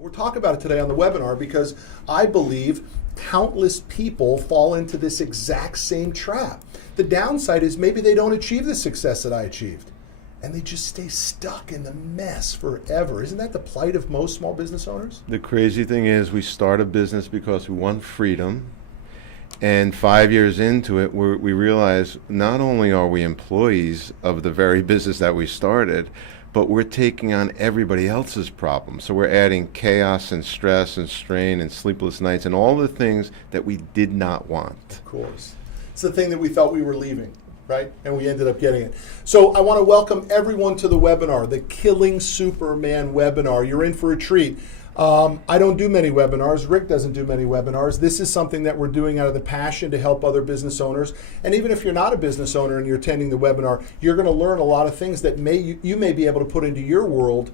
We'll talk about it today on the webinar because I believe countless people fall into this exact same trap. The downside is maybe they don't achieve the success that I achieved and they just stay stuck in the mess forever. Isn't that the plight of most small business owners? The crazy thing is we start a business because we want freedom, and 5 years into it we realize not only are we employees of the very business that we started, but we're taking on everybody else's problems. So we're adding chaos and stress and strain and sleepless nights and all the things that we did not want. Of course. It's the thing that we thought we were leaving, right? And we ended up getting it. So I want to welcome everyone to the webinar, the Killing Superman webinar. You're in for a treat. I don't do many webinars. Rick doesn't do many webinars. This is something that we're doing out of the passion to help other business owners. And even if you're not a business owner and you're attending the webinar, you're going to learn a lot of things that you may be able to put into your world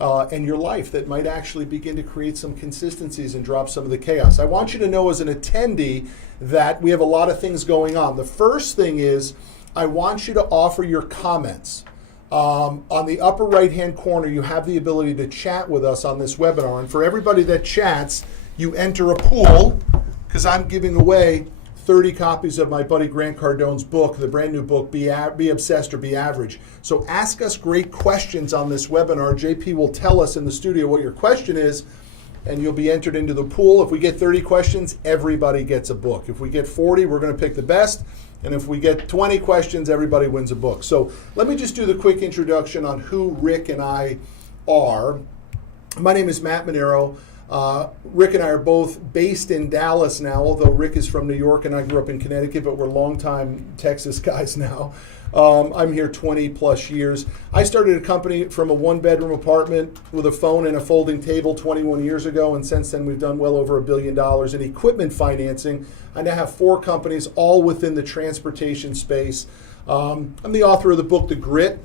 and your life that might actually begin to create some consistencies and drop some of the chaos. I want you to know as an attendee that we have a lot of things going on. The first thing is I want you to offer your comments. On the upper right-hand corner, you have the ability to chat with us on this webinar. And for everybody that chats, you enter a pool because I'm giving away 30 copies of my buddy Grant Cardone's book, the brand new book, Be Obsessed or Be Average. So ask us great questions on this webinar. JP will tell us in the studio what your question is, and you'll be entered into the pool. If we get 30 questions, everybody gets a book. If we get 40, we're going to pick the best. And if we get 20 questions, everybody wins a book. So let me just do the quick introduction on who Rick and I are. My name is Matt Manero. Rick and I are both based in Dallas now, although Rick is from New York and I grew up in Connecticut, but we're longtime Texas guys now. I'm here 20 plus years. I started a company from a one-bedroom apartment with a phone and a folding table 21 years ago, and since then we've done well over $1 billion in equipment financing. I now have 4 companies, all within the transportation space. I'm the author of the book, The Grit.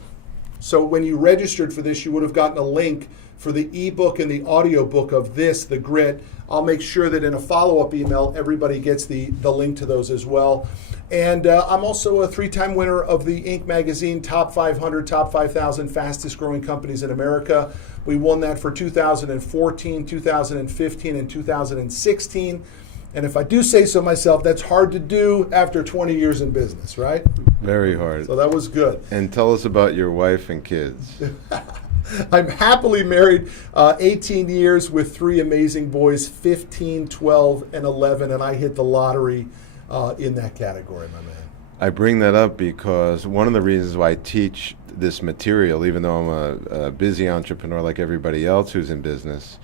So when you registered for this, you would have gotten a link for the ebook and the audio book of this, The Grit. I'll make sure that in a follow-up email, everybody gets the link to those as well. And I'm also a 3-time winner of the Inc. magazine Top 500, Top 5,000 Fastest Growing Companies in America. We won that for 2014, 2015, and 2016. And if I do say so myself, that's hard to do after 20 years in business, right? Very hard. So that was good. And tell us about your wife and kids. I'm happily married 18 years with 3 amazing boys, 15, 12, and 11, and I hit the lottery in that category, my man. I bring that up because one of the reasons why I teach this material, even though I'm a busy entrepreneur like everybody else who's in business,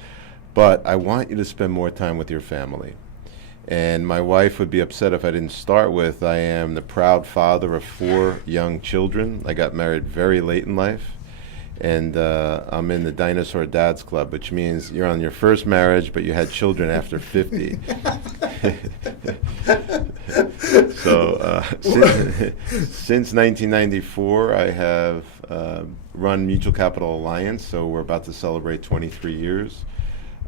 but I want you to spend more time with your family. And my wife would be upset if I didn't start with, I am the proud father of 4 young children. I got married very late in life. And I'm in the Dinosaur Dads Club, which means you're on your first marriage, but you had children after 50. So since 1994, I have run Mutual Capital Alliance, so we're about to celebrate 23 years.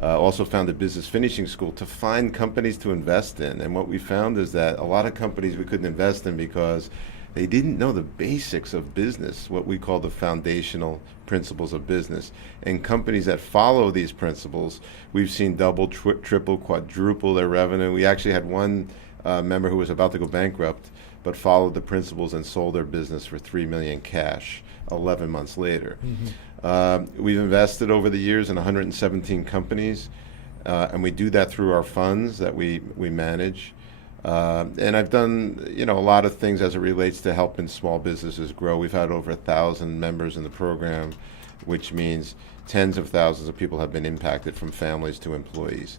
Also founded Business Finishing School to find companies to invest in. And what we found is that a lot of companies we couldn't invest in because they didn't know the basics of business, what we call the foundational principles of business. And companies that follow these principles, we've seen double, triple, quadruple their revenue. We actually had one member who was about to go bankrupt, but followed the principles and sold their business for $3 million cash 11 months later. Mm-hmm. We've invested over the years in 117 companies, and we do that through our funds that we manage. And I've done, a lot of things as it relates to helping small businesses grow. We've had over 1,000 members in the program, which means tens of thousands of people have been impacted, from families to employees.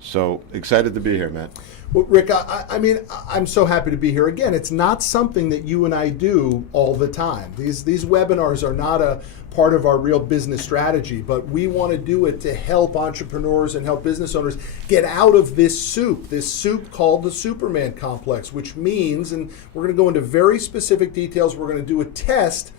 So excited to be here, Matt. Well, Rick, I mean, I'm so happy to be here. Again, it's not something that you and I do all the time. These webinars are not a part of our real business strategy, but we want to do it to help entrepreneurs and help business owners get out of this soup called the Superman complex, which means, and we're going to go into very specific details, we're going to do a test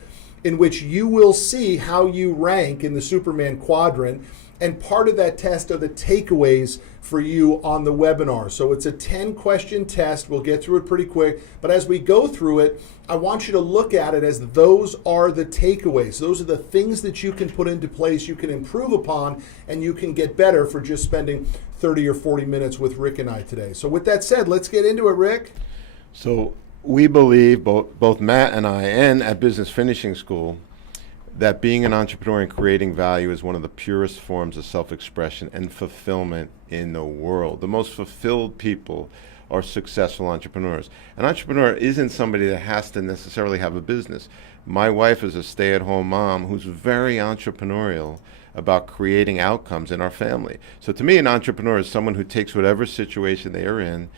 in which you will see how you rank in the Superman quadrant. And part of that test are the takeaways for you on the webinar. So it's a 10-question test. We'll get through it pretty quick. But as we go through it, I want you to look at it as those are the takeaways. Those are the things that you can put into place, you can improve upon, and you can get better for just spending 30 or 40 minutes with Rick and I today. So with that said, let's get into it, Rick. So we believe, both Matt and I, and at Business Finishing School, that being an entrepreneur and creating value is one of the purest forms of self-expression and fulfillment in the world. The most fulfilled people are successful entrepreneurs. An entrepreneur isn't somebody that has to necessarily have a business. My wife is a stay-at-home mom who's very entrepreneurial about creating outcomes in our family. So to me, an entrepreneur is someone who takes whatever situation they are in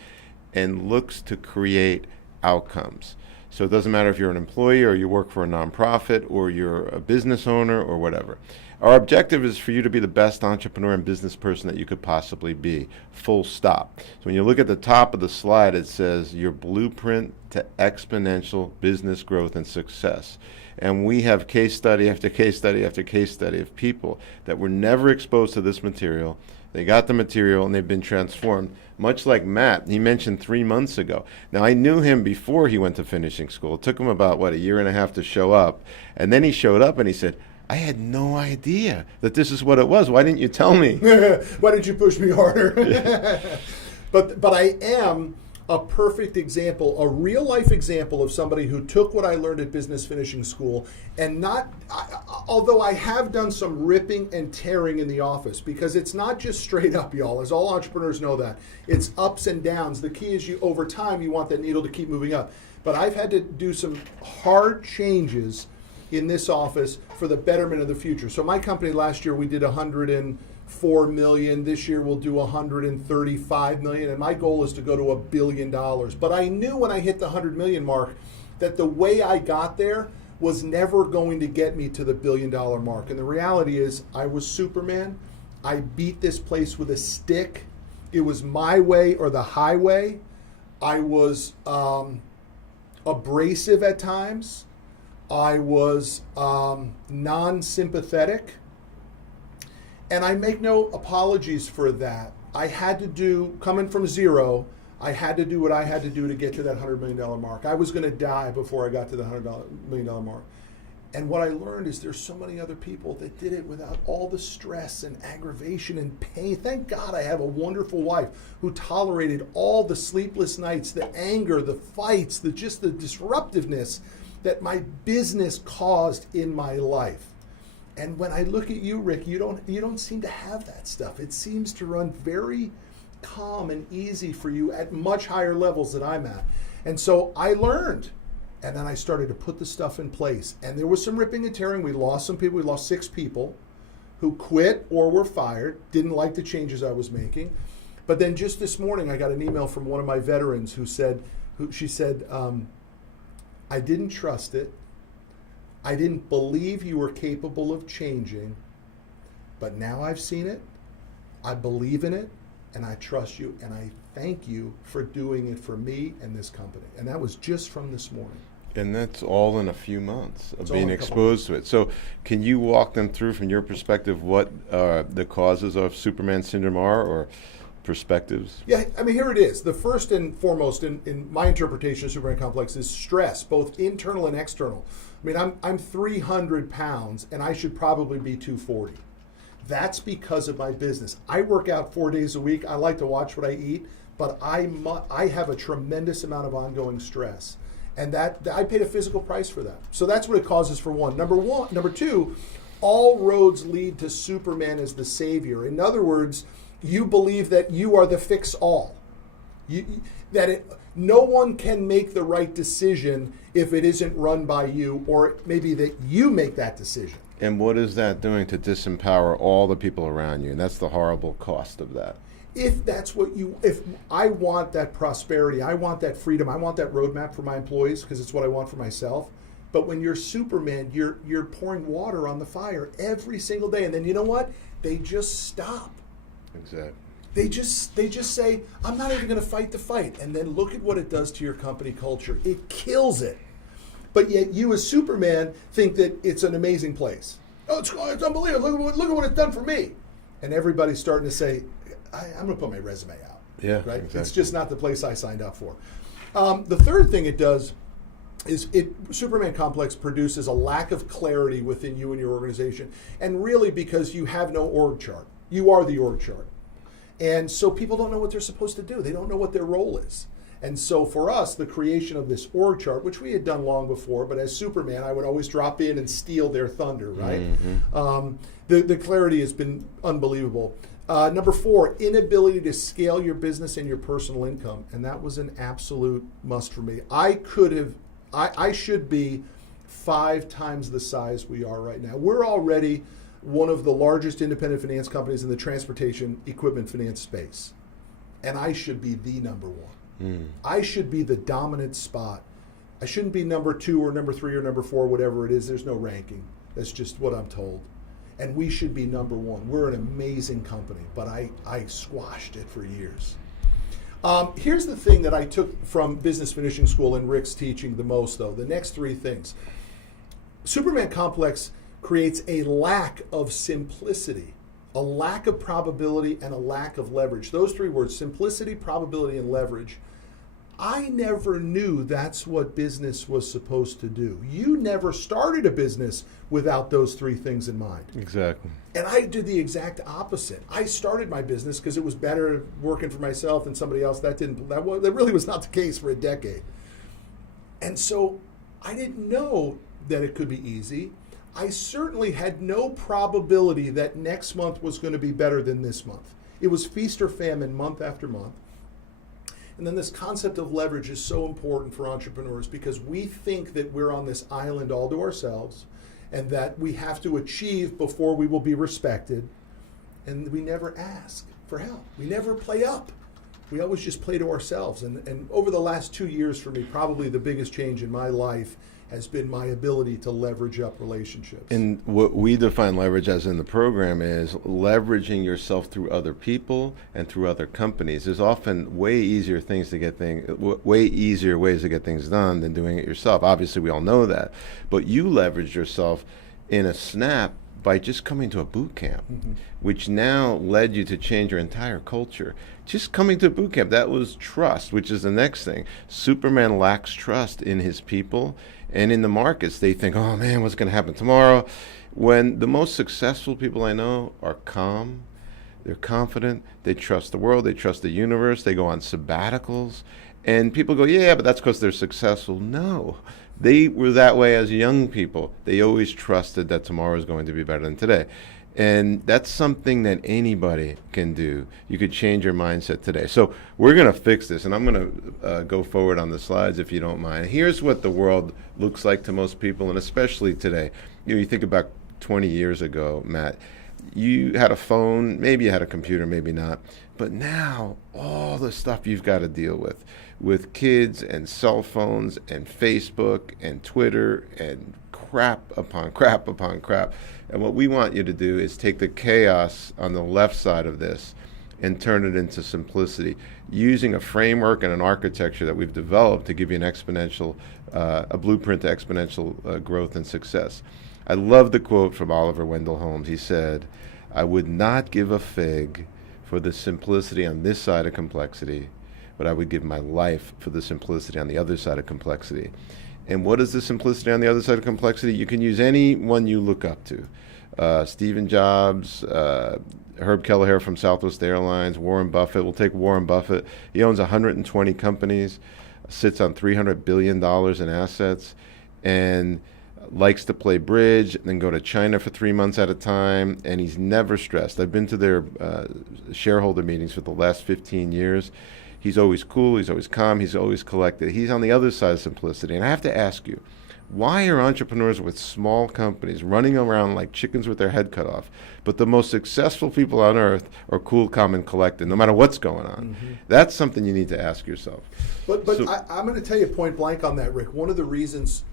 and looks to create outcomes. So it doesn't matter if you're an employee or you work for a nonprofit or you're a business owner or whatever. Our objective is for you to be the best entrepreneur and business person that you could possibly be, full stop. So when you look at the top of the slide, it says your blueprint to exponential business growth and success. And we have case study after case study after case study of people that were never exposed to this material. They got the material and they've been transformed. Much like Matt, he mentioned 3 months ago. Now, I knew him before he went to finishing school. It took him about, a year and a half to show up. And then he showed up and he said, I had no idea that this is what it was. Why didn't you tell me? Why didn't you push me harder? But I am a perfect example, a real life example of somebody who took what I learned at Business Finishing School and although I have done some ripping and tearing in the office, because it's not just straight up, y'all, as all entrepreneurs know that. It's ups and downs. The key is over time, you want that needle to keep moving up. But I've had to do some hard changes in this office for the betterment of the future. So my company last year, we did 104 million. This year we'll do 135 million. And my goal is to go to $1 billion. But I knew when I hit the 100 million mark that the way I got there was never going to get me to the $1 billion mark. And the reality is I was Superman. I beat this place with a stick. It was my way or the highway. I was abrasive at times. I was non-sympathetic, and I make no apologies for that. I had to do, coming from zero, I had to do what I had to do to get to that $100 million mark. I was going to die before I got to the $100 million mark. And what I learned is there's so many other people that did it without all the stress and aggravation and pain. Thank God I have a wonderful wife who tolerated all the sleepless nights, the anger, the fights, just the disruptiveness that my business caused in my life. And when I look at you, Rick, you don't seem to have that stuff. It seems to run very calm and easy for you at much higher levels than I'm at. And so I learned, and then I started to put the stuff in place. And there was some ripping and tearing. We lost some people. We lost 6 people who quit or were fired, didn't like the changes I was making. But then just this morning, I got an email from one of my veterans she said, I didn't trust it. I didn't believe you were capable of changing, but now I've seen it. I believe in it, and I trust you, and I thank you for doing it for me and this company. And that was just from this morning. And that's all in a few months of being exposed to it. So can you walk them through, from your perspective, what the causes of Superman syndrome are, or perspectives? Yeah, I mean, here it is. The first and foremost in my interpretation of Superman Complex is stress, both internal and external. I mean, I'm 300 pounds, and I should probably be 240. That's because of my business. I work out 4 days a week. I like to watch what I eat, but I have a tremendous amount of ongoing stress. And that I paid a physical price for that. So that's what it causes, for one. Number two, all roads lead to Superman as the savior. In other words, you believe that you are the fix-all. No one can make the right decision if it isn't run by you, or maybe that you make that decision. And what is that doing to disempower all the people around you? And that's the horrible cost of that. If I want that prosperity, I want that freedom, I want that roadmap for my employees, because it's what I want for myself. But when you're Superman, you're pouring water on the fire every single day. And then you know what? They just stop. Exactly. They just say, I'm not even going to fight the fight. And then look at what it does to your company culture. It kills it. But yet you as Superman think that it's an amazing place. Oh, it's unbelievable. Look at what it's done for me. and everybody's starting to say, I'm going to put my resume out. Yeah, right. exactly. It's just not the place I signed up for. The third thing it does is Superman Complex produces a lack of clarity within you and your organization, and really because you have no org chart. You are the org chart. And so people don't know what they're supposed to do. They don't know what their role is. And so for us, the creation of this org chart, which we had done long before, but as Superman, I would always drop in and steal their thunder, right? Mm-hmm. The clarity has been unbelievable. Number 4, inability to scale your business and your personal income. And that was an absolute must for me. I should be 5 times the size we are right now. We're already one of the largest independent finance companies in the transportation equipment finance space. And I should be the number 1. I should be the dominant spot. I shouldn't be number 2 or number 3 or number 4, whatever it is. There's no ranking. That's just what I'm told. And we should be number 1. We're an amazing company, but I squashed it for years. Here's the thing that I took from Business Finishing School and Rick's teaching the most, though. The next 3 things. Superman Complex creates a lack of simplicity, a lack of probability, and a lack of leverage. Those 3 words, simplicity, probability, and leverage. I never knew that's what business was supposed to do. You never started a business without those 3 things in mind. Exactly. And I did the exact opposite. I started my business because it was better working for myself than somebody else. That really was not the case for a decade. And so I didn't know that it could be easy. I certainly had no probability that next month was going to be better than this month. It was feast or famine month after month. And then this concept of leverage is so important for entrepreneurs because we think that we're on this island all to ourselves and that we have to achieve before we will be respected. And we never ask for help. We never play up. We always just play to ourselves. And over the last 2 years for me, probably the biggest change in my life has been my ability to leverage up relationships. And what we define leverage as in the program is leveraging yourself through other people and through other companies. There's often way easier ways to get things done than doing it yourself. Obviously, we all know that. But you leverage yourself in a snap by just coming to a boot camp, which now led you to change your entire culture. Just coming to a boot camp, that was trust, which is the next thing. Superman lacks trust in his people and in the markets. They think, oh man, what's going to happen tomorrow? When the most successful people I know are calm, they're confident, they trust the world, they trust the universe, they go on sabbaticals, and people go, yeah, but that's because they're successful. No. They were that way as young people. They always trusted that tomorrow is going to be better than today. And that's something that anybody can do. You could change your mindset today. So we're going to fix this, and I'm going to go forward on the slides if you don't mind. Here's what the world looks like to most people, and especially today. You think about 20 years ago, Matt, you had a phone, maybe you had a computer, maybe not. But now, all the stuff you've got to deal with kids and cell phones and Facebook and Twitter and crap upon crap upon crap. And what we want you to do is take the chaos on the left side of this and turn it into simplicity, using a framework and an architecture that we've developed to give you an exponential, a blueprint to exponential growth and success. I love the quote from Oliver Wendell Holmes. He said, "I would not give a fig for the simplicity on this side of complexity, but I would give my life for the simplicity on the other side of complexity." And what is the simplicity on the other side of complexity? You can use any one you look up to. Stephen Jobs, Herb Kelleher from Southwest Airlines, Warren Buffett. We'll take Warren Buffett. He owns 120 companies, sits on $300 billion in assets, and likes to play bridge, and then go to China for 3 months at a time, and he's never stressed. I've been to their shareholder meetings for the last 15 years. He's always cool, he's always calm, he's always collected. He's on the other side of simplicity. And I have to ask you, why are entrepreneurs with small companies running around like chickens with their head cut off, but the most successful people on earth are cool, calm, and collected, no matter what's going on? That's something you need to ask yourself. But I'm going to tell you point blank on that, Rick. One of the reasons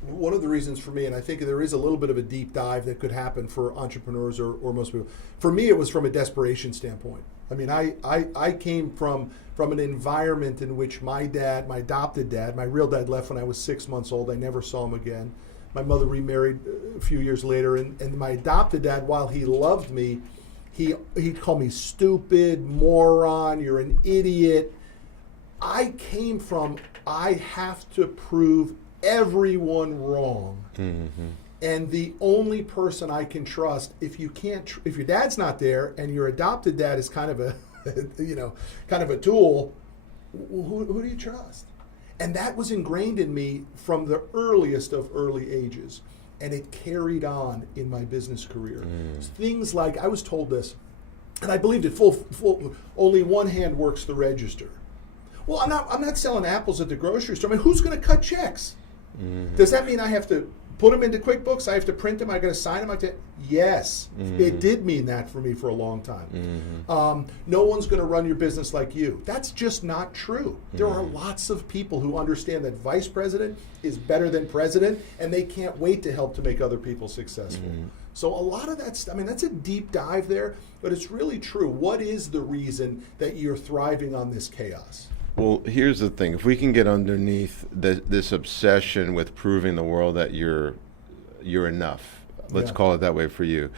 for me, and I think there is a little bit of a deep dive that could happen for entrepreneurs or most people. For me, it was from a desperation standpoint. I mean, I came from an environment in which my adopted dad, my real dad left when I was 6 months old. I never saw him again. My mother remarried a few years later, and my adopted dad, while he loved me, He'd call me stupid, moron, you're an idiot. I came from, I have to prove everyone wrong. Mm-hmm. And the only person I can trust, if you can't, if your dad's not there and your adopted dad is kind of a, kind of a tool, who do you trust? And that was ingrained in me from the earliest of early ages. And it carried on in my business career. Things like, I was told this, and I believed it full, only one hand works the register. Well, I'm not selling apples at the grocery store. I mean, who's going to cut checks? Mm-hmm. Does that mean I have to put them into QuickBooks? I have to print them? I got to sign them? Yes, it did mean that for me for a long time. No one's going to run your business like you. That's just not true. There are lots of people who understand that vice president is better than president, and they can't wait to help to make other people successful. So a lot of that, that's a deep dive there, but it's really true. What is the reason that you're thriving on this chaos? Well, here's the thing. If we can get underneath this obsession with proving the world that you're enough, let's call it that way for you.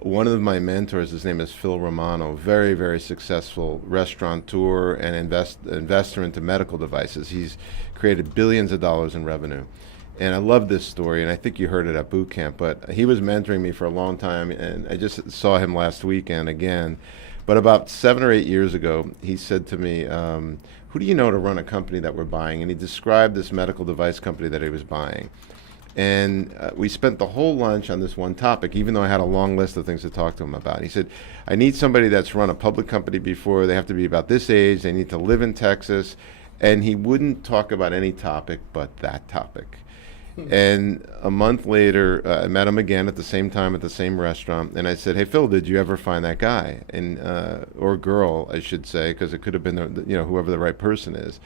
One of my mentors, his name is Phil Romano, very, very successful restaurateur and investor into medical devices. He's created billions of dollars in revenue. And I love this story, and I think you heard it at boot camp, but he was mentoring me for a long time, and I just saw him last weekend again. But about 7 or 8 years ago, he said to me, who do you know to run a company that we're buying? And he described this medical device company that he was buying. And we spent the whole lunch on this one topic, even though I had a long list of things to talk to him about. He said, I need somebody that's run a public company before. They have to be about this age. They need to live in Texas. And he wouldn't talk about any topic but that topic. And a month later, I met him again at the same time at the same restaurant, and I said, "Hey Phil, did you ever find that guy?" And or girl, I should say, because it could have been whoever the right person is.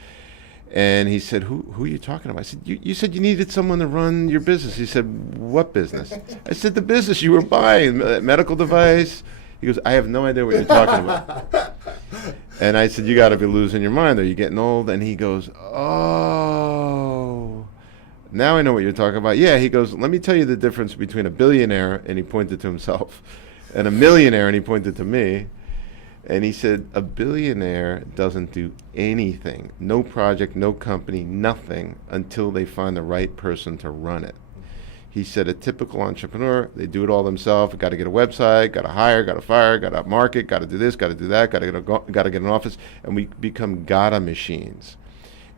And he said, "Who are you talking about?" I said, "You said you needed someone to run your business." He said, "What business?" I said, "The business you were buying, medical device." He goes, "I have no idea what you're talking about." And I said, "You got to be losing your mind. Are you getting old?" And he goes, "Oh. Now I know what you're talking about." Yeah, he goes, "Let me tell you the difference between a billionaire," and he pointed to himself, "and a millionaire," and he pointed to me. And he said, "A billionaire doesn't do anything, no project, no company, nothing, until they find the right person to run it." He said, "A typical entrepreneur, they do it all themselves. Got to get a website, got to hire, got to fire, got to market, got to do this, got to do that, got to get an office, and we become gotta machines."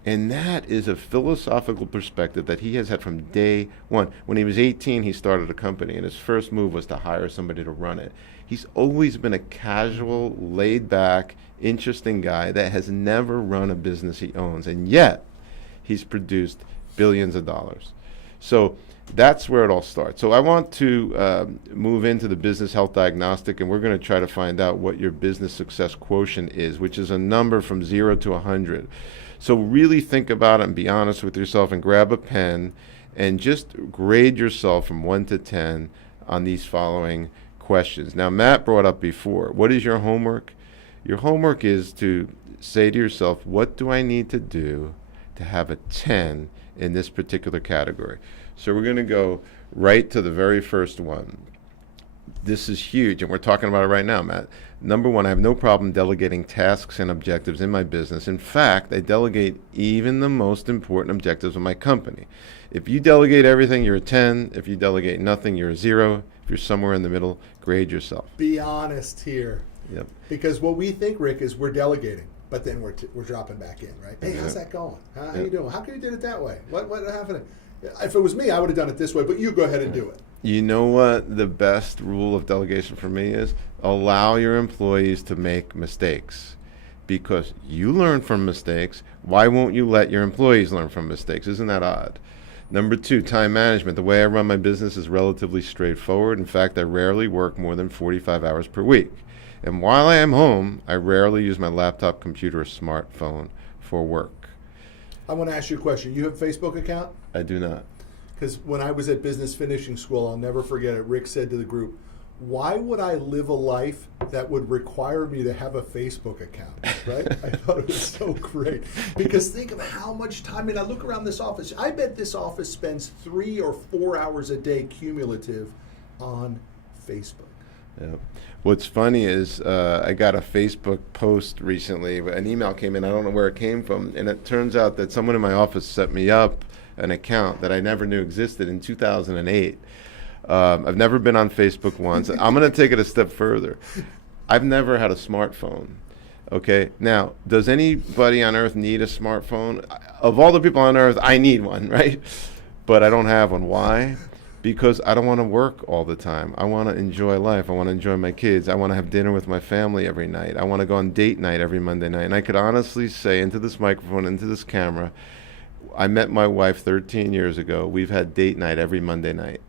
And that is a philosophical perspective that he has had from day one. When he was 18, he started a company, and his first move was to hire somebody to run it. He's always been a casual, laid-back, interesting guy that has never run a business he owns, and yet he's produced billions of dollars. So that's where it all starts. So I want to move into the business health diagnostic, and we're going to try to find out what your business success quotient is, which is a number from 0 to 100. So really think about it and be honest with yourself, and grab a pen and just grade yourself from 1 to 10 on these following questions. Now, Matt brought up before, what is your homework? Your homework is to say to yourself, what do I need to do to have a 10 in this particular category? So we're going to go right to the very first one. This is huge, and we're talking about it right now, Matt. Number one, I have no problem delegating tasks and objectives in my business. In fact, I delegate even the most important objectives of my company. If you delegate everything, you're a 10. If you delegate nothing, you're a 0. If you're somewhere in the middle, grade yourself. Be honest here. Yep. Because what we think, Rick, is we're delegating, but then we're dropping back in, right? Hey, how's that going? How you doing? How come you did it that way? What happened? If it was me, I would have done it this way, but you go ahead and do it. You know what the best rule of delegation for me is? Allow your employees to make mistakes, because you learn from mistakes. Why won't you let your employees learn from mistakes? Isn't that odd? Number two, time management. The way I run my business is relatively straightforward. In fact, I rarely work more than 45 hours per week. And while I am home, I rarely use my laptop, computer, or smartphone for work. I want to ask you a question. You have a Facebook account? I do not. Because when I was at business finishing school, I'll never forget it, Rick said to the group, why would I live a life that would require me to have a Facebook account, right? I thought it was so great. Because think of how much time, I mean, I look around this office, I bet this office spends 3 or 4 hours a day cumulative on Facebook. Yeah. What's funny is I got a Facebook post recently. An email came in. I don't know where it came from, and it turns out that someone in my office set me up an account that I never knew existed in 2008. I've never been on Facebook once. I'm going to take it a step further. I've never had a smartphone. Okay. Now, does anybody on earth need a smartphone? Of all the people on earth, I need one, right? But I don't have one. Why? Because I don't want to work all the time. I want to enjoy life. I want to enjoy my kids. I want to have dinner with my family every night. I want to go on date night every Monday night. And I could honestly say into this microphone, into this camera, I met my wife 13 years ago. We've had date night every Monday night,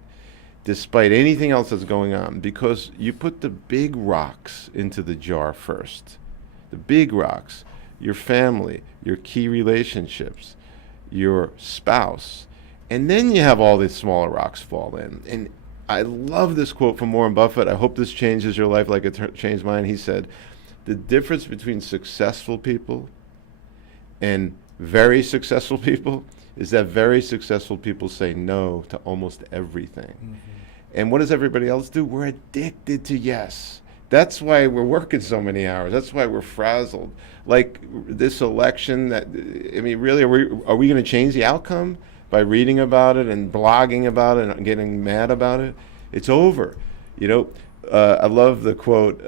despite anything else that's going on, because you put the big rocks into the jar first. The big rocks, your family, your key relationships, your spouse, and then you have all these smaller rocks fall in. And I love this quote from Warren Buffett. I hope this changes your life like it changed mine. He said, the difference between successful people and very successful people is that very successful people say no to almost everything. Mm-hmm. And what does everybody else do? We're addicted to yes. That's why we're working so many hours. That's why we're frazzled. Like this election, really, are we going to change the outcome by reading about it and blogging about it and getting mad about it? It's over. I love the quote,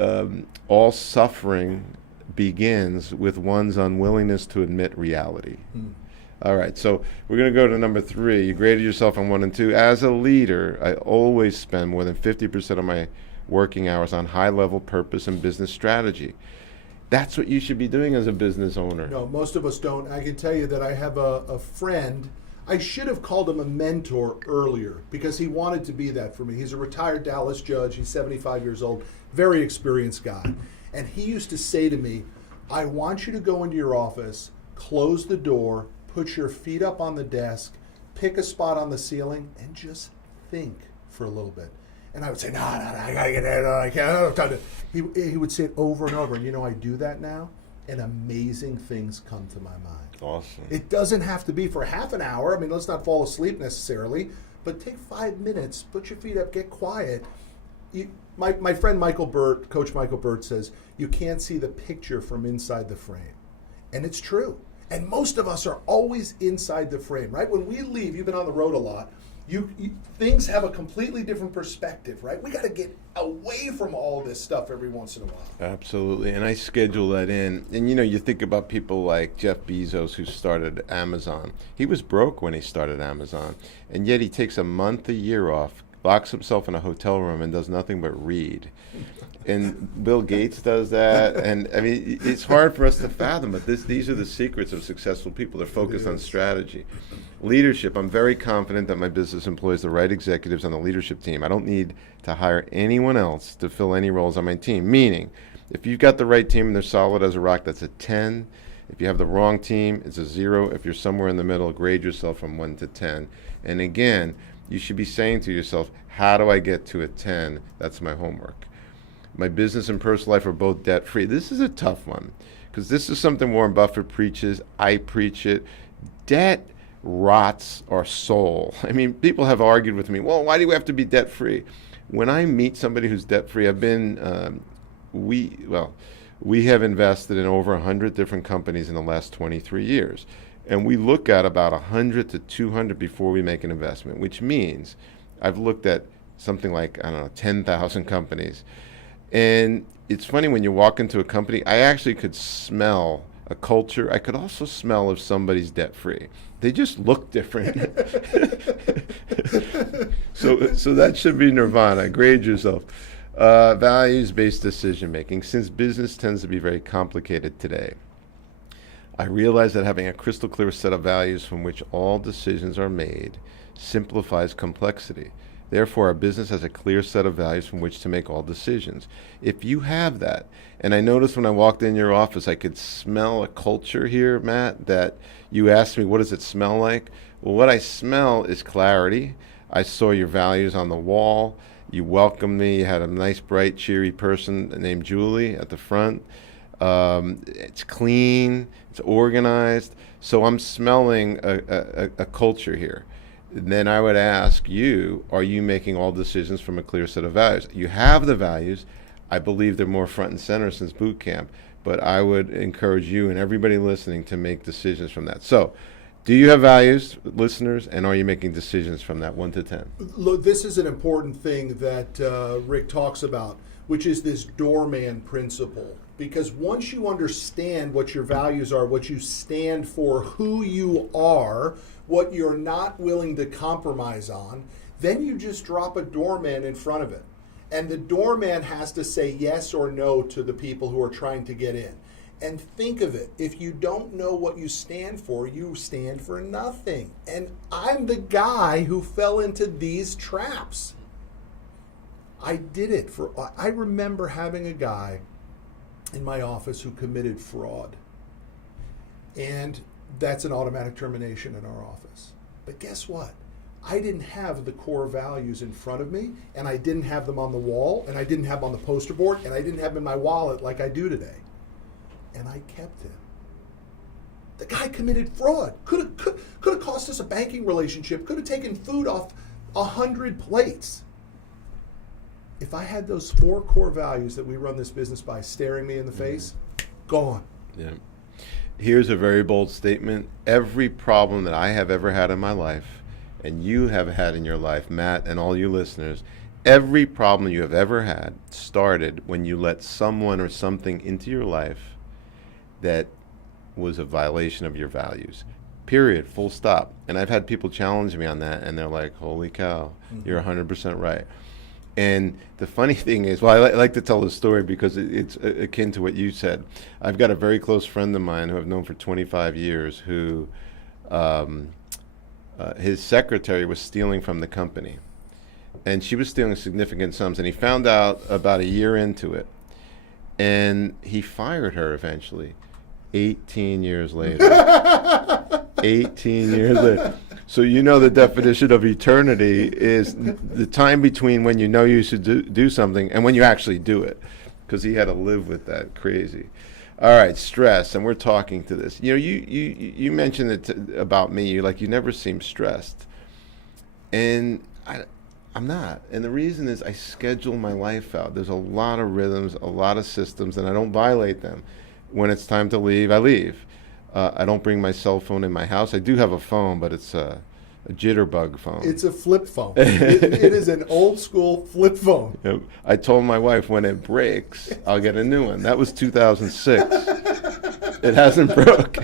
all suffering begins with one's unwillingness to admit reality. All right, so we're going to go to number 3. You graded yourself on 1 and 2. As a leader, I always spend more than 50% of my working hours on high-level purpose and business strategy. That's what you should be doing as a business owner. No, most of us don't. I can tell you that I have a friend. I should have called him a mentor earlier because he wanted to be that for me. He's a retired Dallas judge. He's 75 years old, very experienced guy. And he used to say to me, I want you to go into your office, close the door, put your feet up on the desk, pick a spot on the ceiling, and just think for a little bit. And I would say, no, I gotta get there. I can't. I don't have time to. He would say it over and over. And I do that now, and amazing things come to my mind. Awesome. It doesn't have to be for half an hour. Let's not fall asleep necessarily, but take 5 minutes, put your feet up, get quiet. My friend Michael Burt, Coach Michael Burt, says you can't see the picture from inside the frame. And it's true. And most of us are always inside the frame, right? When we leave, you've been on the road a lot, things have a completely different perspective, right? We got to get away from all this stuff every once in a while. Absolutely, and I schedule that in. And you think about people like Jeff Bezos, who started Amazon. He was broke when he started Amazon, and yet he takes a month a year off, locks himself in a hotel room, and does nothing but read. And Bill Gates does that, and it's hard for us to fathom, but these are the secrets of successful people. They're focused on strategy. Leadership, I'm very confident that my business employs the right executives on the leadership team. I don't need to hire anyone else to fill any roles on my team, meaning if you've got the right team and they're solid as a rock, that's a 10. If you have the wrong team, it's a 0. If you're somewhere in the middle, grade yourself from 1 to 10. And again, you should be saying to yourself, how do I get to a 10? That's my homework. My business and personal life are both debt-free. This is a tough one because this is something Warren Buffett preaches. I preach it. Debt rots our soul. People have argued with me, well, why do we have to be debt-free? When I meet somebody who's debt-free, we have invested in over 100 different companies in the last 23 years. And we look at about 100 to 200 before we make an investment, which means I've looked at something like, 10,000 companies. And it's funny when you walk into a company, I actually could smell a culture. I could also smell if somebody's debt-free. They just look different. So that should be nirvana. Grade yourself. Values-based decision-making. Since business tends to be very complicated today, I realize that having a crystal clear set of values from which all decisions are made simplifies complexity. Therefore, our business has a clear set of values from which to make all decisions. If you have that, and I noticed when I walked in your office, I could smell a culture here, Matt, that you asked me, what does it smell like? Well, what I smell is clarity. I saw your values on the wall. You welcomed me. You had a nice, bright, cheery person named Julie at the front. It's clean. It's organized. So I'm smelling a culture here. then I would ask you, are you making all decisions from a clear set of values? You have the values. I believe they're more front and center since boot camp, but I would encourage you and everybody listening to make decisions from that. So, do you have values, listeners, and are you making decisions from that 1 to 10? Look, this is an important thing that Rick talks about, which is this doorman principle. Because once you understand what your values are, what you stand for, who you are, what you're not willing to compromise on, then you just drop a doorman in front of it. And the doorman has to say yes or no to the people who are trying to get in. And think of it, if you don't know what you stand for nothing. And I'm the guy who fell into these traps. I did it I remember having a guy in my office who committed fraud. And that's an automatic termination in our office. But guess what? I didn't have the core values in front of me, and I didn't have them on the wall, and I didn't have them on the poster board, and I didn't have them in my wallet like I do today. And I kept him. The guy committed fraud. Could have cost us a banking relationship, could have taken food off 100 plates. If I had those 4 core values that we run this business by staring me in the face, gone. Yeah. Here's a very bold statement. Every problem that I have ever had in my life, and you have had in your life, Matt, and all you listeners, every problem you have ever had started when you let someone or something into your life that was a violation of your values. Period. Full stop. And I've had people challenge me on that, and they're like, holy cow, you're 100% right. And the funny thing is, well, I like to tell this story because it's akin to what you said. I've got a very close friend of mine who I've known for 25 years who his secretary was stealing from the company. And she was stealing significant sums. And he found out about a year into it. And he fired her eventually, 18 years later. 18 years later. So you know the definition of eternity is the time between when you know you should do something and when you actually do it, because he had to live with that. Crazy. All right, stress, and we're talking to this. You know, you mentioned it about me. You're like, you never seem stressed, and I'm not. And the reason is I schedule my life out. There's a lot of rhythms, a lot of systems, and I don't violate them. When it's time to leave, I leave. I don't bring my cell phone in my house. I do have a phone, but it's a jitterbug phone. It's a flip phone. It is an old school flip phone. Yep. I told my wife when it breaks, I'll get a new one. That was 2006. It hasn't broke.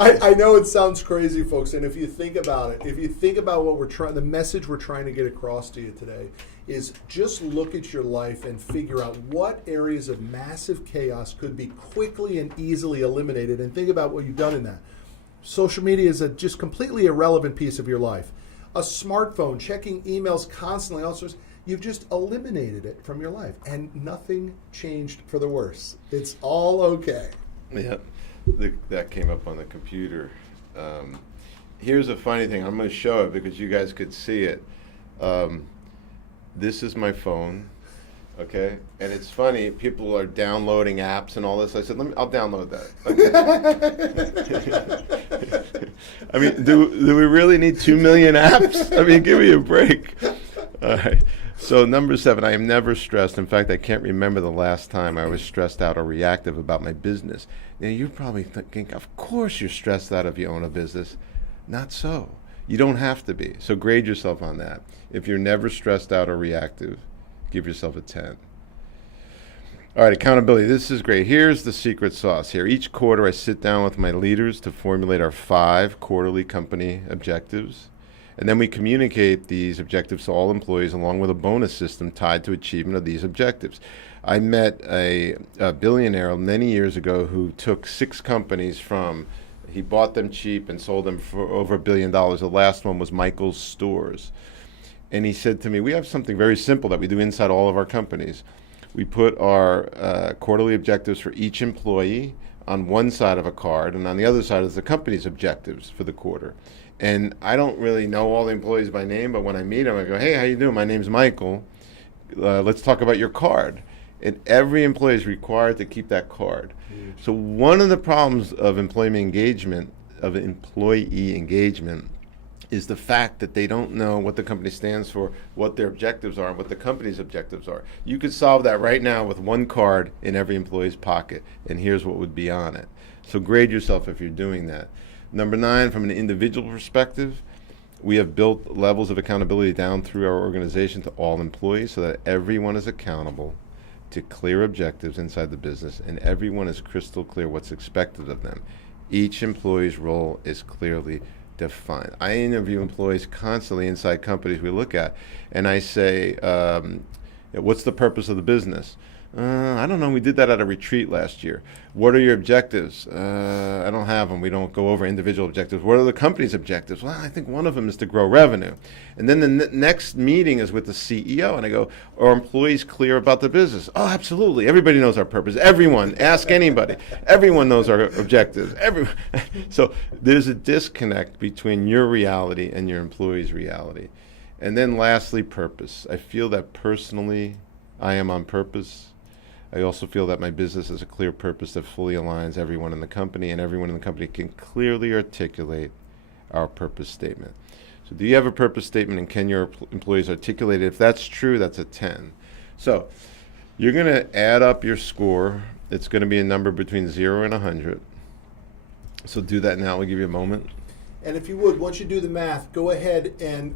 I know it sounds crazy, folks, and if you think about it, if you think about what the message we're trying to get across to you today is just look at your life and figure out what areas of massive chaos could be quickly and easily eliminated, and think about what you've done in that. Social media is a just completely irrelevant piece of your life. A smartphone, checking emails constantly, all sorts. You've just eliminated it from your life, and nothing changed for the worse. It's all okay. Yeah, that came up on the computer. Here's a funny thing. I'm going to show it because you guys could see it. This is my phone, okay? And it's funny, people are downloading apps and all this. I said, I'll download that. Okay. I mean, do we really need 2 million apps? I mean, give me a break. All right. So number 7, I am never stressed. In fact, I can't remember the last time I was stressed out or reactive about my business. Now, you're probably thinking, of course you're stressed out if you own a business. Not so. You don't have to be. So grade yourself on that. If you're never stressed out or reactive, give yourself a 10. All right, accountability. This is great. Here's the secret sauce here. Each quarter, I sit down with my leaders to formulate our 5 quarterly company objectives. And then we communicate these objectives to all employees along with a bonus system tied to achievement of these objectives. I met a billionaire many years ago who took 6 companies he bought them cheap and sold them for over $1 billion. The last one was Michael's Stores. And he said to me, we have something very simple that we do inside all of our companies. We put our quarterly objectives for each employee on one side of a card, and on the other side is the company's objectives for the quarter. And I don't really know all the employees by name, but when I meet them, I go, hey, how you doing? My name's Michael. Let's talk about your card. And every employee is required to keep that card. So one of the problems of employee engagement is the fact that they don't know what the company stands for, what their objectives are, and what the company's objectives are. You could solve that right now with one card in every employee's pocket, and here's what would be on it. So grade yourself if you're doing that. Number 9, from an individual perspective, we have built levels of accountability down through our organization to all employees so that everyone is accountable to clear objectives inside the business, and everyone is crystal clear what's expected of them. Each employee's role is clearly defined. I interview employees constantly inside companies we look at, and I say, what's the purpose of the business? I don't know. We did that at a retreat last year. What are your objectives? I don't have them. We don't go over individual objectives. What are the company's objectives? Well, I think one of them is to grow revenue. And then the next meeting is with the CEO, and I go, are employees clear about the business? Oh, absolutely. Everybody knows our purpose. Everyone. Ask anybody. Everyone knows our objectives. So there's a disconnect between your reality and your employees' reality. And then lastly, purpose. I feel that personally I am on purpose. I also feel that my business has a clear purpose that fully aligns everyone in the company, and everyone in the company can clearly articulate our purpose statement. So do you have a purpose statement, and can your employees articulate it? If that's true, that's a 10. So you're going to add up your score. It's going to be a number between 0 and 100. So do that now. I'll give you a moment. And if you would, once you do the math, go ahead and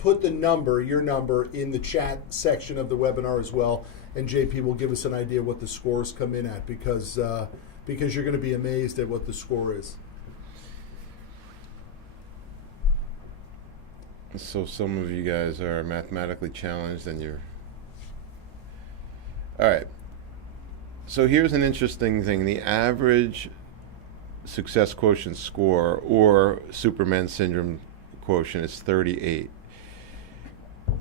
put the number, your number, in the chat section of the webinar as well. And JP will give us an idea what the scores come in at, because you're going to be amazed at what the score is. So some of you guys are mathematically challenged, and you're... All right. So here's an interesting thing. The average success quotient score, or Superman syndrome quotient, is 38.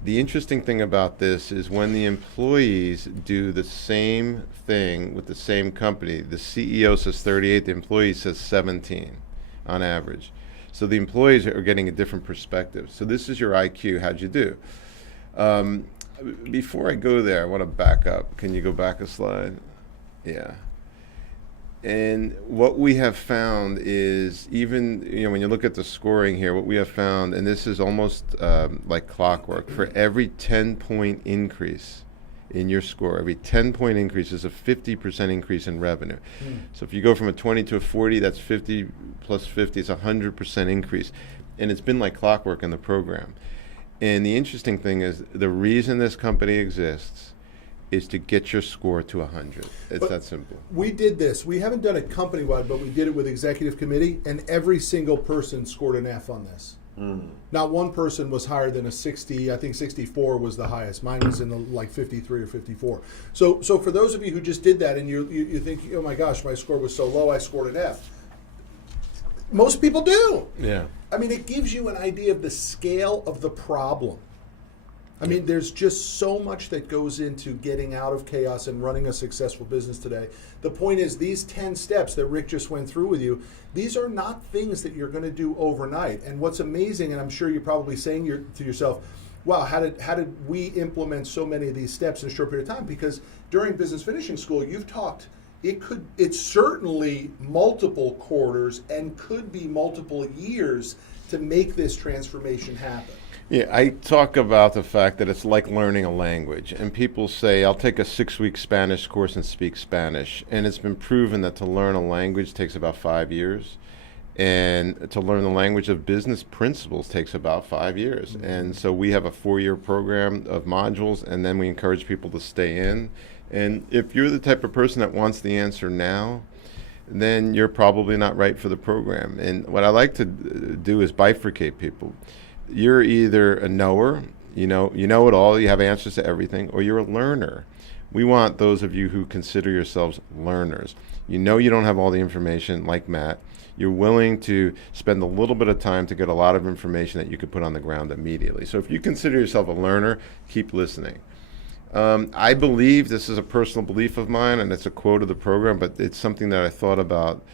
The interesting thing about this is when the employees do the same thing with the same company, the CEO says 38, the employee says 17 on average. So the employees are getting a different perspective. So this is your IQ. How'd you do? Before I go there, I want to back up. Can you go back a slide? Yeah. And what we have found is, even when you look at the scoring here, what we have found, and this is almost like clockwork, for every 10-point increase in your score, every 10-point increase is a 50% increase in revenue. So if you go from a 20 to a 40, that's 50 plus 50, it's a 100% increase. And it's been like clockwork in the program. And the interesting thing is, the reason this company exists is to get your score to 100. It's that simple. We did this. We haven't done it company-wide, but we did it with executive committee, and every single person scored an F on this. Not one person was higher than a 60. I think 64 was the highest. Mine was in the like 53 or 54. So for those of you who just did that and you think, oh my gosh, my score was so low, I scored an F. Most people do. Yeah. I mean, it gives you an idea of the scale of the problem. I mean, there's just so much that goes into getting out of chaos and running a successful business today. The point is, these 10 steps that Rick just went through with you, these are not things that you're going to do overnight. And what's amazing, and I'm sure you're probably saying to yourself, wow, how did we implement so many of these steps in a short period of time? Because during business finishing school, you've talked, it's certainly multiple quarters and could be multiple years to make this transformation happen. Yeah, I talk about the fact that it's like learning a language. And people say, I'll take a 6-week Spanish course and speak Spanish. And it's been proven that to learn a language takes about 5 years. And to learn the language of business principles takes about 5 years. And so we have a 4-year program of modules, and then we encourage people to stay in. And if you're the type of person that wants the answer now, then you're probably not right for the program. And what I like to do is bifurcate people. You're either a knower, you know it all, you have answers to everything, or you're a learner. We want those of you who consider yourselves learners. You don't have all the information like Matt. You're willing to spend a little bit of time to get a lot of information that you could put on the ground immediately. So if you consider yourself a learner, keep listening. I believe, this is a personal belief of mine, and it's a quote of the program, but it's something that I thought about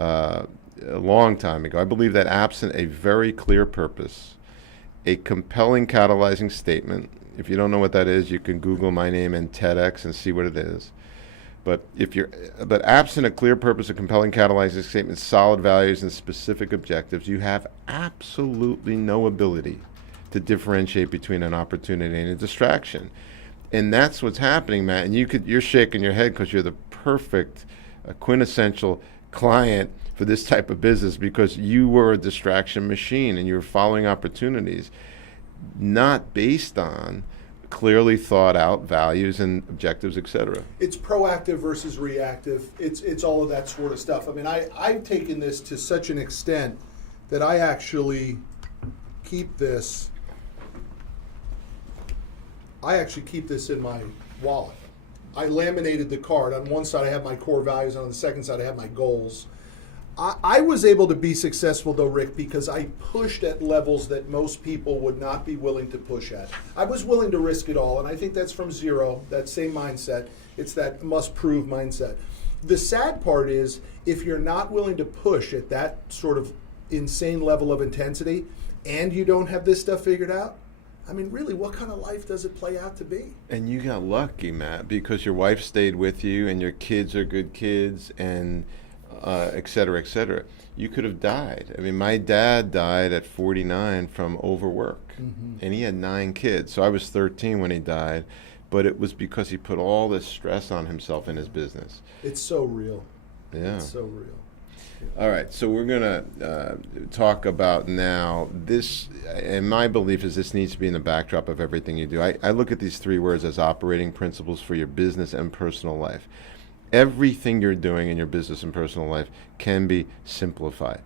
a long time ago. I believe that absent a very clear purpose, a compelling catalyzing statement. If you don't know what that is, you can Google my name and TEDx and see what it is. But but absent a clear purpose, a compelling catalyzing statement, solid values, and specific objectives, you have absolutely no ability to differentiate between an opportunity and a distraction. And that's what's happening, Matt. And you're shaking your head because you're the perfect, quintessential client for this type of business, because you were a distraction machine and you were following opportunities not based on clearly thought out values and objectives, etc. It's proactive versus reactive. It's all of that sort of stuff. I mean, I've taken this to such an extent that I actually keep this. In my wallet. I laminated the card. On one side I have my core values, on the second side I have my goals. I was able to be successful though, Rick, because I pushed at levels that most people would not be willing to push at. I was willing to risk it all, and I think that's from zero, that same mindset. It's that must-prove mindset. The sad part is, if you're not willing to push at that sort of insane level of intensity, and you don't have this stuff figured out, I mean, really, what kind of life does it play out to be? And you got lucky, Matt, because your wife stayed with you and your kids are good kids, and et cetera, et cetera. You could have died. I mean, my dad died at 49 from overwork, and he had 9 kids. So I was 13 when he died, but it was because he put all this stress on himself in his business. It's so real. Yeah. It's so real. All right, so we're going to talk about now this, and my belief is this needs to be in the backdrop of everything you do. I look at these 3 words as operating principles for your business and personal life. Everything you're doing in your business and personal life can be simplified.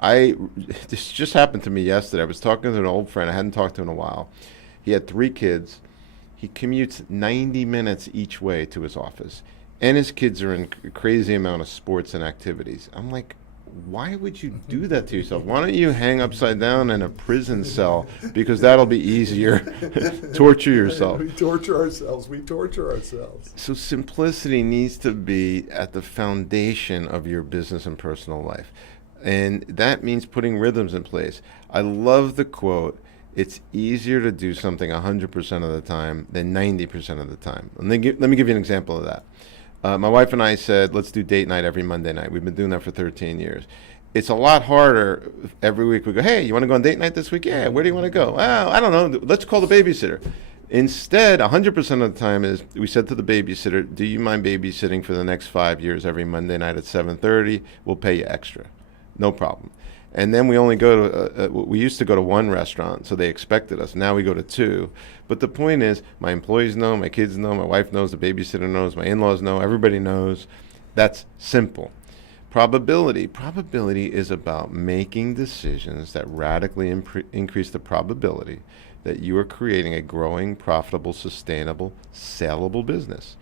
This just happened to me yesterday. I was talking to an old friend I hadn't talked to in a while. He had 3 kids. He commutes 90 minutes each way to his office. And his kids are in a crazy amount of sports and activities. I'm like, why would you do that to yourself? Why don't you hang upside down in a prison cell? Because that'll be easier. Torture yourself. We torture ourselves. So simplicity needs to be at the foundation of your business and personal life. And that means putting rhythms in place. I love the quote, it's easier to do something 100% of the time than 90% of the time. And let me give you an example of that. My wife and I said, let's do date night every Monday night. We've been doing that for 13 years. It's a lot harder every week. We go, hey, you want to go on date night this week? Yeah, where do you want to go? Well, I don't know. Let's call the babysitter. Instead, 100% of the time is we said to the babysitter, do you mind babysitting for the next 5 years every Monday night at 7:30? We'll pay you extra. No problem. And then we only go to, we used to go to 1 restaurant, so they expected us. Now we go to 2. But the point is, my employees know, my kids know, my wife knows, the babysitter knows, my in-laws know, everybody knows. That's simple. Probability is about making decisions that radically increase the probability that you are creating a growing, profitable, sustainable, saleable business.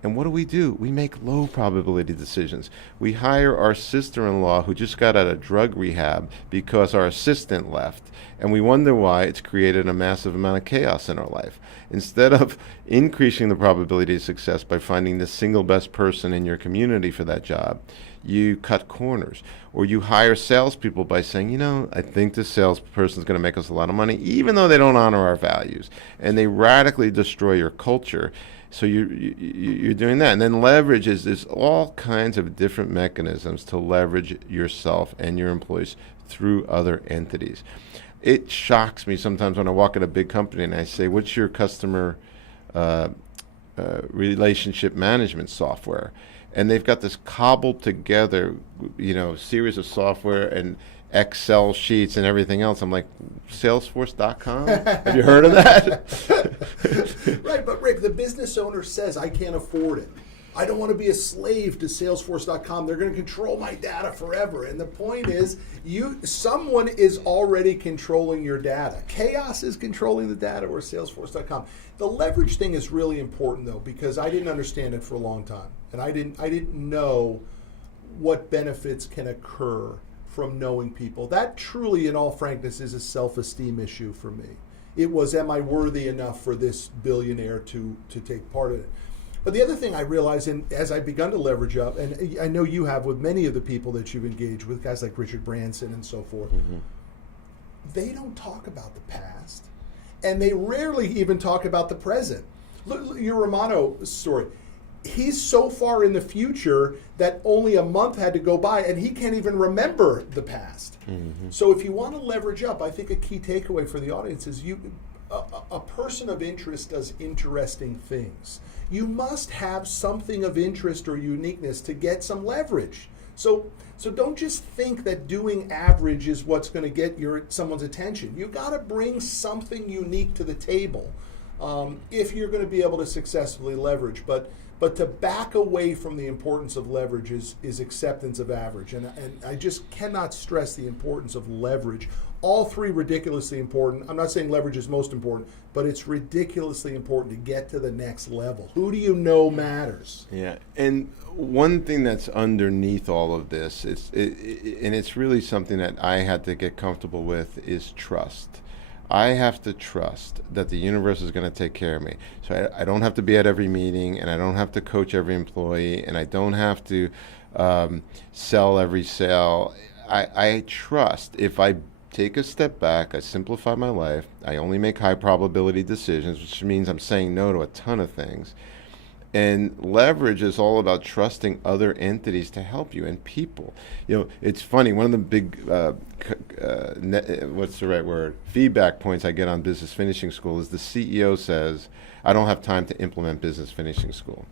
And what do? We make low probability decisions. We hire our sister-in-law who just got out of drug rehab because our assistant left, and we wonder why it's created a massive amount of chaos in our life. Instead of increasing the probability of success by finding the single best person in your community for that job, you cut corners. Or you hire salespeople by saying, I think this salesperson is going to make us a lot of money, even though they don't honor our values. And they radically destroy your culture. So you're doing that. And then leverage there's all kinds of different mechanisms to leverage yourself and your employees through other entities. It shocks me sometimes when I walk in a big company and I say, what's your customer relationship management software? And they've got this cobbled together, series of software and Excel sheets and everything else. I'm like, Salesforce.com? Have you heard of that? Right, but Rick, the business owner says, I can't afford it. I don't want to be a slave to Salesforce.com. They're going to control my data forever. And the point is, someone is already controlling your data. Chaos is controlling the data, or Salesforce.com. The leverage thing is really important, though, because I didn't understand it for a long time. And I didn't know what benefits can occur from knowing people. That truly, in all frankness, is a self-esteem issue for me. It was, am I worthy enough for this billionaire to take part in it? But the other thing I realized, and as I've begun to leverage up, and I know you have with many of the people that you've engaged with, guys like Richard Branson and so forth, they don't talk about the past, and they rarely even talk about the present. Look your Romano story. he's so far in the future that only a month had to go by and he can't even remember the past. So if you want to leverage up, I think a key takeaway for the audience is a person of interest does interesting things. You must have something of interest or uniqueness to get some leverage. So don't just think that doing average is what's going to get someone's attention. You've got to bring something unique to the table if you're going to be able to successfully leverage. But to back away from the importance of leverage is acceptance of average. And I just cannot stress the importance of leverage. All three ridiculously important. I'm not saying leverage is most important, but it's ridiculously important to get to the next level. Who do you know matters? Yeah, and one thing that's underneath all of this, and it's really something that I had to get comfortable with, is trust. I have to trust that the universe is going to take care of me. So I don't have to be at every meeting, and I don't have to coach every employee, and I don't have to sell every sale. I trust if I take a step back, I simplify my life, I only make high probability decisions, which means I'm saying no to a ton of things. And leverage is all about trusting other entities to help you and people. It's funny, one of the big, what's the right word, feedback points I get on Business Finishing School is the CEO says, I don't have time to implement Business Finishing School.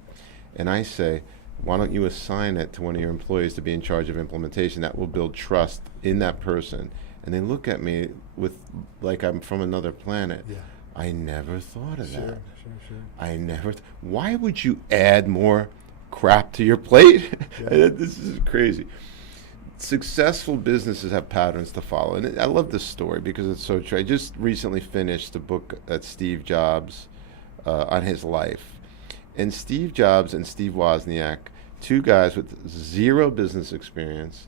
And I say, why don't you assign it to one of your employees to be in charge of implementation? That will build trust in that person. And they look at me with like I'm from another planet. Yeah. I never thought of that. Sure. I never. Why would you add more crap to your plate? Yeah. This is crazy. Successful businesses have patterns to follow, and I love this story because it's so true. I just recently finished a book that Steve Jobs on his life, and Steve Jobs and Steve Wozniak, two guys with zero business experience,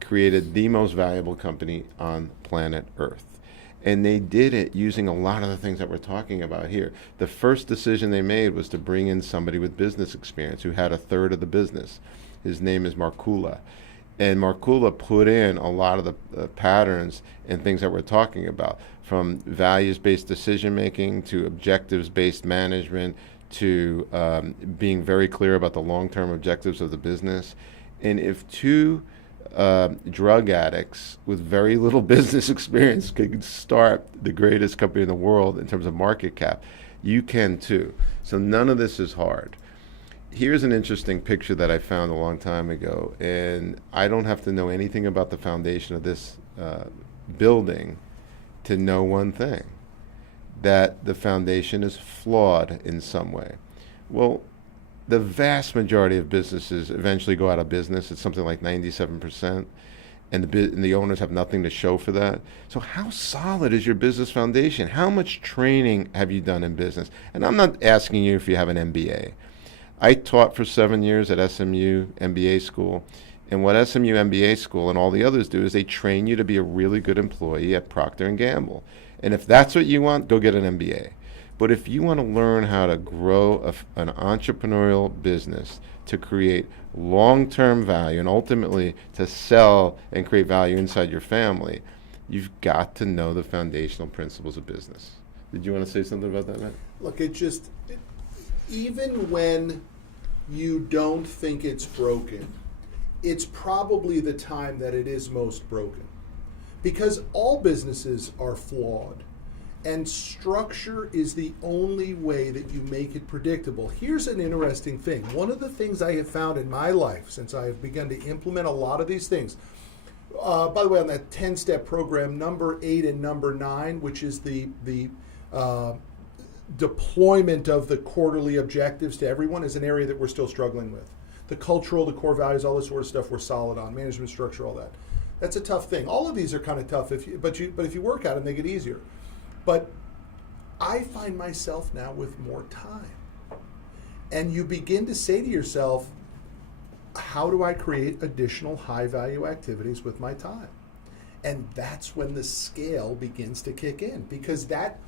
created the most valuable company on planet Earth. And they did it using a lot of the things that we're talking about here. The first decision they made was to bring in somebody with business experience who had a third of the business. His name is Markula. And Markula put in a lot of the patterns and things that we're talking about, from values-based decision-making to objectives-based management to being very clear about the long-term objectives of the business. And if two drug addicts with very little business experience could start the greatest company in the world in terms of market cap, you can too. So none of this is hard. Here's an interesting picture that I found a long time ago, and I don't have to know anything about the foundation of this building to know one thing, that the foundation is flawed in some way. Well, the vast majority of businesses eventually go out of business. It's something like 97%, and the owners have nothing to show for that. So how solid is your business foundation? How much training have you done in business? And I'm not asking you if you have an MBA. I taught for 7 years at SMU MBA school, and what SMU MBA school and all the others do is they train you to be a really good employee at Procter & Gamble. And if that's what you want, go get an MBA. But if you want to learn how to grow an entrepreneurial business to create long-term value and ultimately to sell and create value inside your family, you've got to know the foundational principles of business. Did you want to say something about that, Matt? Look, even when you don't think it's broken, it's probably the time that it is most broken. Because all businesses are flawed. And structure is the only way that you make it predictable. Here's an interesting thing. One of the things I have found in my life since I have begun to implement a lot of these things, by the way, on that 10-step program, number 8 and number 9, which is the deployment of the quarterly objectives to everyone, is an area that we're still struggling with. The cultural, the core values, all this sort of stuff we're solid on, management structure, all that. That's a tough thing. All of these are kind of tough, but if you work at them, they get easier. But I find myself now with more time. And you begin to say to yourself, how do I create additional high-value activities with my time? And that's when the scale begins to kick in, because that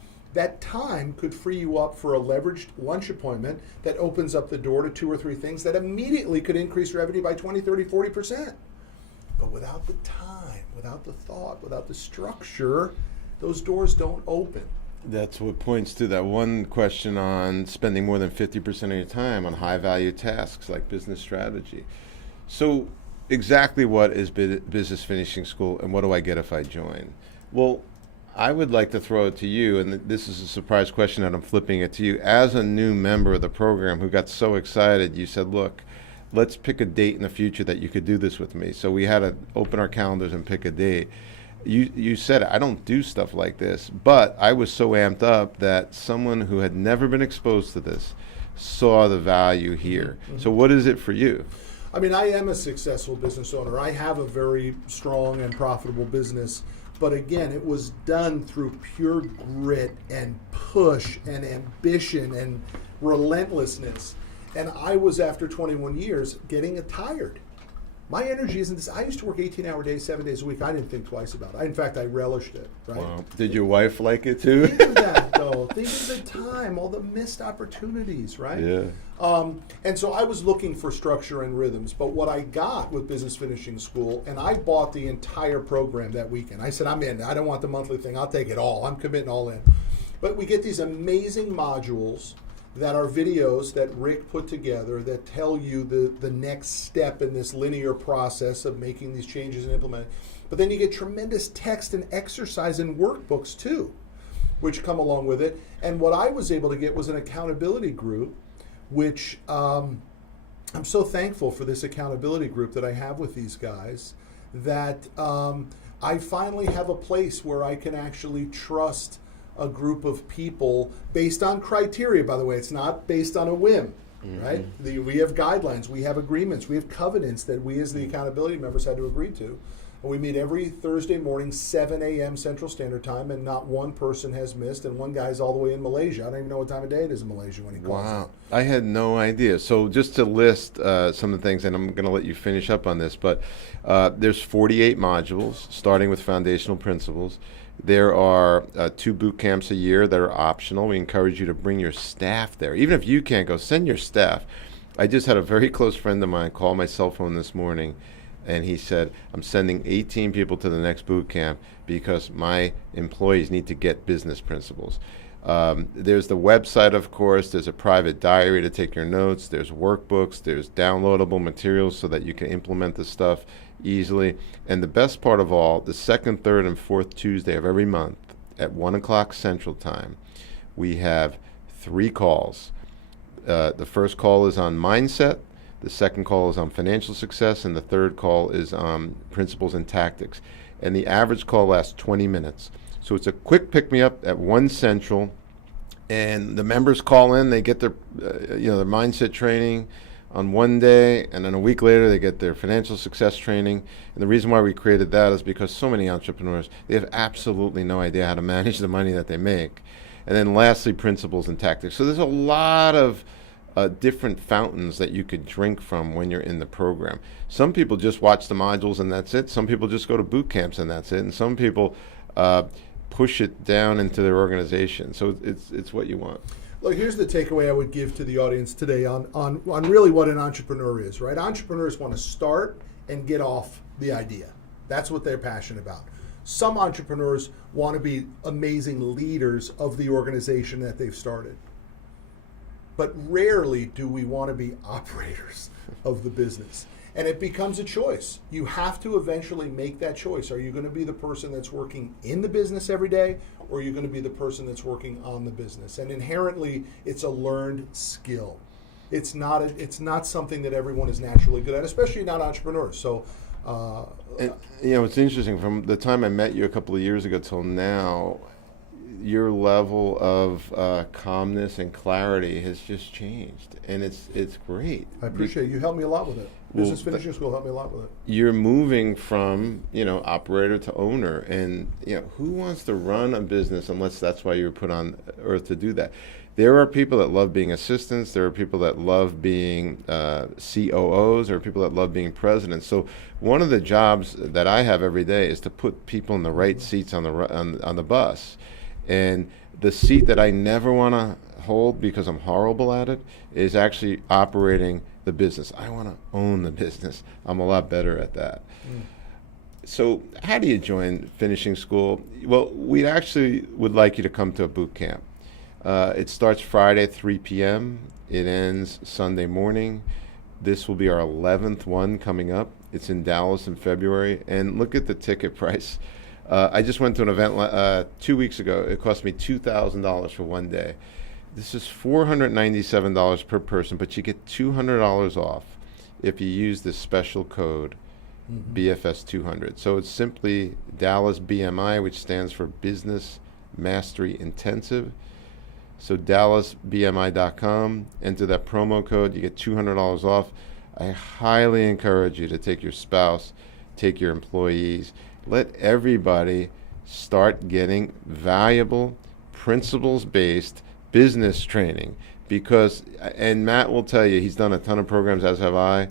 time could free you up for a leveraged lunch appointment that opens up the door to 2 or 3 things that immediately could increase revenue by 20, 30, 40%. But without the time, without the thought, without the structure, those doors don't open. That's what points to that one question on spending more than 50% of your time on high value tasks like business strategy. So, exactly what is Business Finishing School, and what do I get if I join? Well, I would like to throw it to you, and this is a surprise question, and I'm flipping it to you. As a new member of the program who got so excited, you said, look, let's pick a date in the future that you could do this with me. So we had to open our calendars and pick a date. You said, I don't do stuff like this, but I was so amped up that someone who had never been exposed to this saw the value here. Mm-hmm. So what is it for you? I mean, I am a successful business owner. I have a very strong and profitable business. But again, it was done through pure grit and push and ambition and relentlessness. And I was, after 21 years, getting tired. My energy isn't this. I used to work 18-hour days, 7 days a week. I didn't think twice about it. In fact, I relished it. Right? Wow. Did your wife like it too? Think of that, though. Think of the time, all the missed opportunities, right? Yeah. And so I was looking for structure and rhythms. But what I got with Business Finishing School, and I bought the entire program that weekend. I said, I'm in. I don't want the monthly thing. I'll take it all. I'm committing all in. But we get these amazing modules that are videos that Rick put together that tell you the next step in this linear process of making these changes and implementing. But then you get tremendous text and exercise and workbooks too, which come along with it. And what I was able to get was an accountability group, which I'm so thankful for this accountability group that I have with these guys, that I finally have a place where I can actually trust a group of people based on criteria, by the way. It's not based on a whim, right? We have guidelines, we have agreements, we have covenants that we as the accountability members had to agree to. And we meet every Thursday morning, 7 a.m. Central Standard Time, and not one person has missed, and one guy's all the way in Malaysia. I don't even know what time of day it is in Malaysia when he calls. Wow. I had no idea. So just to list some of the things, and I'm going to let you finish up on this, but there's 48 modules, starting with foundational principles. There are 2 boot camps a year that are optional. We encourage you to bring your staff there. Even if you can't go, send your staff. I just had a very close friend of mine call my cell phone this morning, and he said, I'm sending 18 people to the next boot camp because my employees need to get business principles. There's the website, of course. There's a private diary to take your notes. There's workbooks. There's downloadable materials so that you can implement the stuff easily. And the best part of all, the second, third, and fourth Tuesday of every month at 1 o'clock Central Time, we have 3 calls. The first call is on mindset, the second call is on financial success, and the third call is on principles and tactics. And the average call lasts 20 minutes. So it's a quick pick-me-up at 1 Central, and the members call in, they get their their mindset training on one day, and then a week later they get their financial success training. And the reason why we created that is because so many entrepreneurs, they have absolutely no idea how to manage the money that they make. And then lastly, principles and tactics. So there's a lot of different fountains that you could drink from when you're in the program. Some people just watch the modules and that's it. Some people just go to boot camps and that's it. And some people push it down into their organization. So it's what you want. Look, here's the takeaway I would give to the audience today on really what an entrepreneur is, right? Entrepreneurs want to start and get off the idea. That's what they're passionate about. Some entrepreneurs want to be amazing leaders of the organization that they've started. But rarely do we want to be operators of the business. And it becomes a choice. You have to eventually make that choice. Are you going to be the person that's working in the business every day, or are you going to be the person that's working on the business? And inherently, it's a learned skill. It's not something that everyone is naturally good at, especially not entrepreneurs. So, and, it's interesting. From the time I met you a couple of years ago till now, your level of calmness and clarity has just changed, and it's great. I appreciate it. You helped me a lot with it. Business Finishing School helped me a lot with it. You're moving from operator to owner, and who wants to run a business unless that's why you were put on earth to do that? There are people that love being assistants. There are people that love being COOs. There are people that love being presidents. So one of the jobs that I have every day is to put people in the right seats on the bus. And the seat that I never want to hold because I'm horrible at it is actually operating the business. I want to own the business. I'm a lot better at that. So how do you join finishing school? Well, we actually would like you to come to a boot camp. It starts Friday at 3 p.m. It ends Sunday morning. This will be our 11th one coming up. It's in Dallas in February. And look at the ticket price. I just went to an event 2 weeks ago. It cost me $2,000 for one day. This is $497 per person, but you get $200 off if you use this special code, BFS 200. So it's simply Dallas BMI, which stands for Business Mastery Intensive. So DallasBMI.com, enter that promo code, you get $200 off. I highly encourage you to take your spouse, take your employees, let everybody start getting valuable, principles-based business training. Because, and Matt will tell you, he's done a ton of programs, as have I.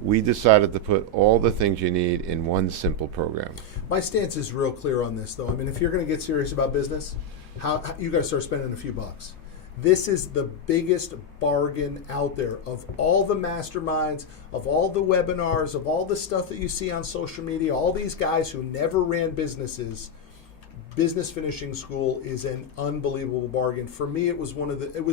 We decided to put all the things you need in one simple program. My stance is real clear on this, though. I mean, if you're going to get serious about business, how you got to start spending a few bucks. This is the biggest bargain out there of all the masterminds, of all the webinars, of all the stuff that you see on social media, all these guys who never ran businesses. Business Finishing School is an unbelievable bargain. For me, it was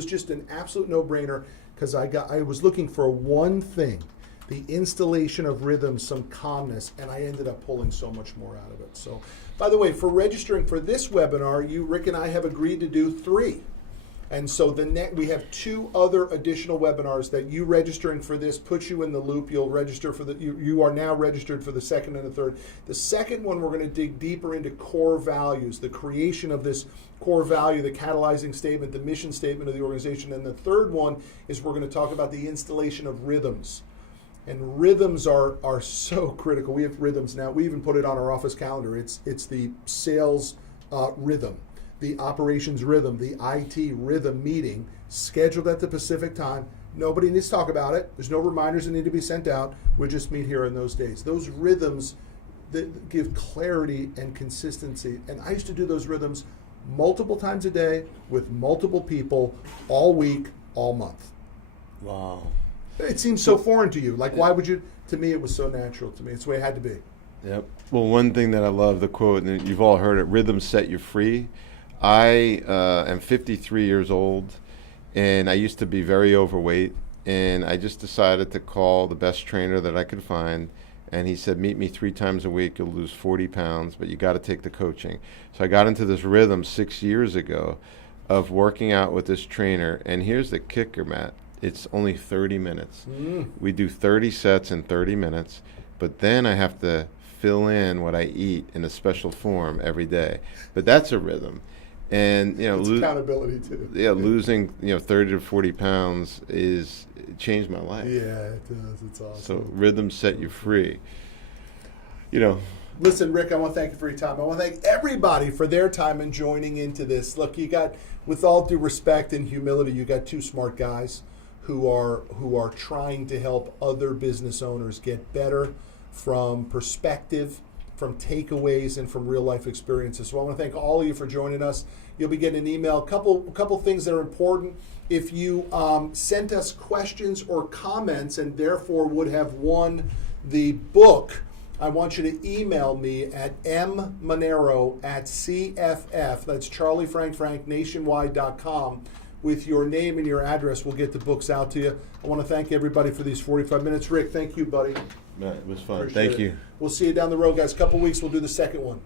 just an absolute no-brainer because I was looking for one thing, the installation of rhythm, some calmness, and I ended up pulling so much more out of it. So, by the way, for registering for this webinar, Rick and I have agreed to do 3. And so we have 2 other additional webinars that you registering for this puts you in the loop. You'll register for you are now registered for the second and the third. The second one, we're going to dig deeper into core values, the creation of this core value, the catalyzing statement, the mission statement of the organization. And the third one is we're going to talk about the installation of rhythms. And rhythms are so critical. We have rhythms now. We even put it on our office calendar. It's the sales rhythm, the operations rhythm, the IT rhythm meeting scheduled at the Pacific time. Nobody needs to talk about it. There's no reminders that need to be sent out. We just meet here in those days. Those rhythms that give clarity and consistency. And I used to do those rhythms multiple times a day with multiple people all week, all month. Wow. It seems so foreign to you. Like, why would you? To me, it was so natural to me. It's the way it had to be. Yep. Well, one thing that I love, the quote, and you've all heard it, rhythms set you free. I am 53 years old, and I used to be very overweight, and I just decided to call the best trainer that I could find, and he said, meet me 3 times a week, you'll lose 40 pounds, but you got to take the coaching. So I got into this rhythm 6 years ago of working out with this trainer, and here's the kicker, Matt. It's only 30 minutes. We do 30 sets in 30 minutes, but then I have to fill in what I eat in a special form every day. But that's a rhythm. And it's accountability too. Yeah, losing 30 to 40 pounds it changed my life. Yeah, it does. It's awesome. So rhythms set you free. Listen, Rick, I want to thank you for your time. I want to thank everybody for their time and joining into this. Look, you got, with all due respect and humility, you got 2 smart guys who are trying to help other business owners get better from perspective, from takeaways, and from real life experiences. So I want to thank all of you for joining us. You'll be getting an email. A couple things that are important. If you sent us questions or comments and therefore would have won the book, I want you to email me at mmanero@cff, that's Charlie Frank nationwide.com, with your name and your address. We'll get the books out to you. I want to thank everybody for these 45 minutes. Rick, thank you, buddy. Matt, it was fun. Appreciate Thank it. you. We'll see you down the road, guys. A couple weeks, we'll do the second one.